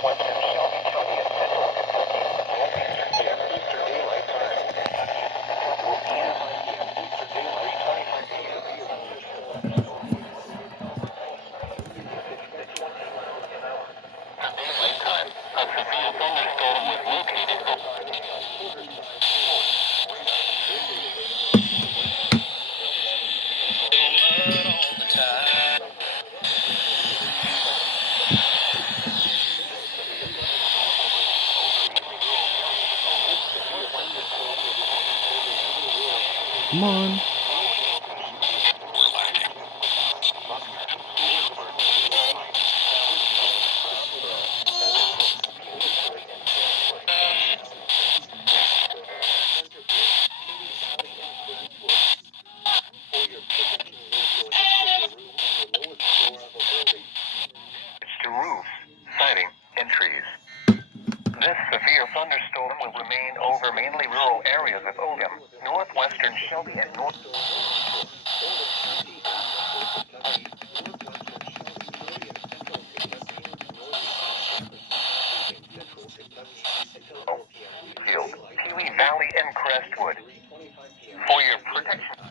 northwestern Shelby, Shelby, and central Kentucky, northeastern PM Eastern Daylight Time. Eastern Daylight Time. Daylight time. A severe thunderstorm was located Come on. to roofs, siding, and trees. This severe thunderstorm will remain over mainly rural areas of Ogham, northwestern Shelby, and north. Field, Pewee Valley, and Crestwood. For your protection.